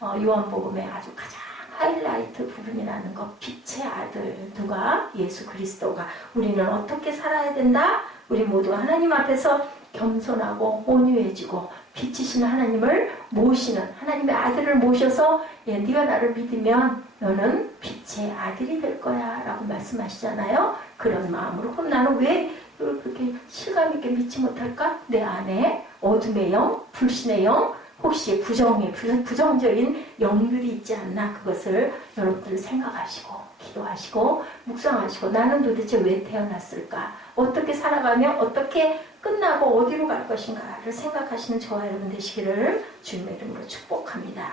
요한복음의 아주 가장 하이라이트 부분이라는 것. 빛의 아들 누가? 예수 그리스도가. 우리는 어떻게 살아야 된다? 우리 모두 하나님 앞에서 겸손하고 온유해지고 빛이신 하나님을 모시는 하나님의 아들을 모셔서 네가 나를 믿으면 너는 빛의 아들이 될 거야 라고 말씀하시잖아요. 그런 마음으로 그럼 나는 왜 그렇게 실감 있게 믿지 못할까? 내 안에 어둠의 영, 불신의 영, 혹시 부정적인 영들이 있지 않나? 그것을 여러분들 생각하시고 기도하시고 묵상하시고 나는 도대체 왜 태어났을까? 어떻게 살아가며 어떻게 끝나고 어디로 갈 것인가를 생각하시는 저와 여러분 되시기를 주님의 이름으로 축복합니다.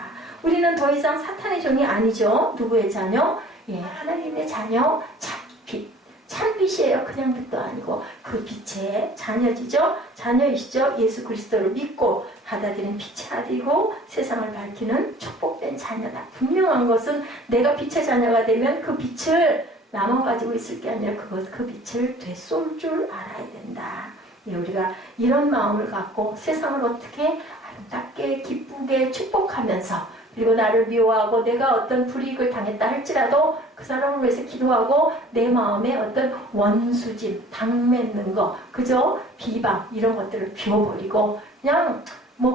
우리는 더 이상 사탄의 종이 아니죠. 누구의 자녀? 하나님의 자녀, 참빛. 참빛이에요. 그냥 빛도 아니고 그 빛의 자녀지죠. 자녀이시죠. 예수 그리스도를 믿고 받아들인 빛의 아들이고 세상을 밝히는 축복된 자녀다. 분명한 것은 내가 빛의 자녀가 되면 그 빛을 나만 가지고 있을 게 아니라 그 빛을 되쏠 줄 알아야 된다. 우리가 이런 마음을 갖고 세상을 어떻게 아름답게 기쁘게 축복하면서 그리고 나를 미워하고 내가 어떤 불이익을 당했다 할지라도 그 사람을 위해서 기도하고 내 마음에 어떤 원수심, 당맺는 거, 그죠? 비방 이런 것들을 비워버리고 그냥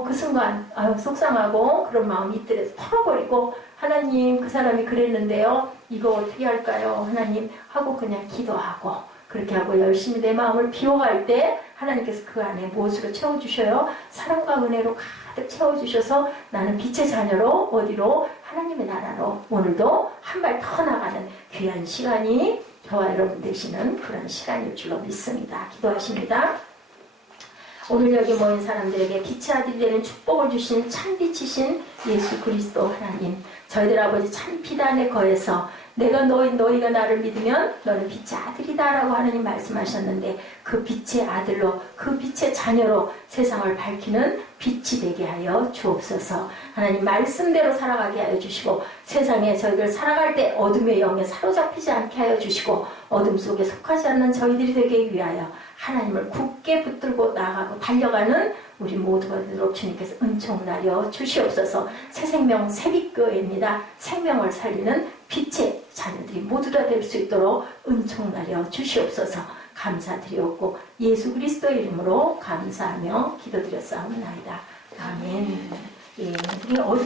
그 순간 속상하고 그런 마음이 이때에서 털어버리고 하나님 그 사람이 그랬는데요. 이거 어떻게 할까요? 하나님 하고 그냥 기도하고 그렇게 하고 열심히 내 마음을 비워갈 때 하나님께서 그 안에 무엇으로 채워주셔요? 사랑과 은혜로 가득 채워주셔서 나는 빛의 자녀로 어디로? 하나님의 나라로 오늘도 한 발 더 나가는 귀한 시간이 저와 여러분 되시는 그런 시간일 줄로 믿습니다. 기도하십니다. 오늘 여기 모인 사람들에게 빛의 아들이 되는 축복을 주신 참빛이신 예수 그리스도 하나님, 저희들 아버지 참 빛 안에 거해서 너희가 나를 믿으면 너는 빛의 아들이다라고 하나님 말씀하셨는데 그 빛의 아들로 그 빛의 자녀로 세상을 밝히는 빛이 되게 하여 주옵소서. 하나님 말씀대로 살아가게 하여 주시고 세상에 저희들 살아갈 때 어둠의 영에 사로잡히지 않게 하여 주시고 어둠 속에 속하지 않는 저희들이 되기 위하여 하나님을 굳게 붙들고 나아가고 달려가는 우리 모두가 되도록 주님께서 은총 나려 주시옵소서. 새 생명 새빛교회입니다. 생명을 살리는 빛의 자녀들이 모두 다 될 수 있도록 은총 나려 주시옵소서. 감사드리옵고 예수 그리스도의 이름으로 감사하며 기도드렸사옵나이다. 아멘. 예, 우리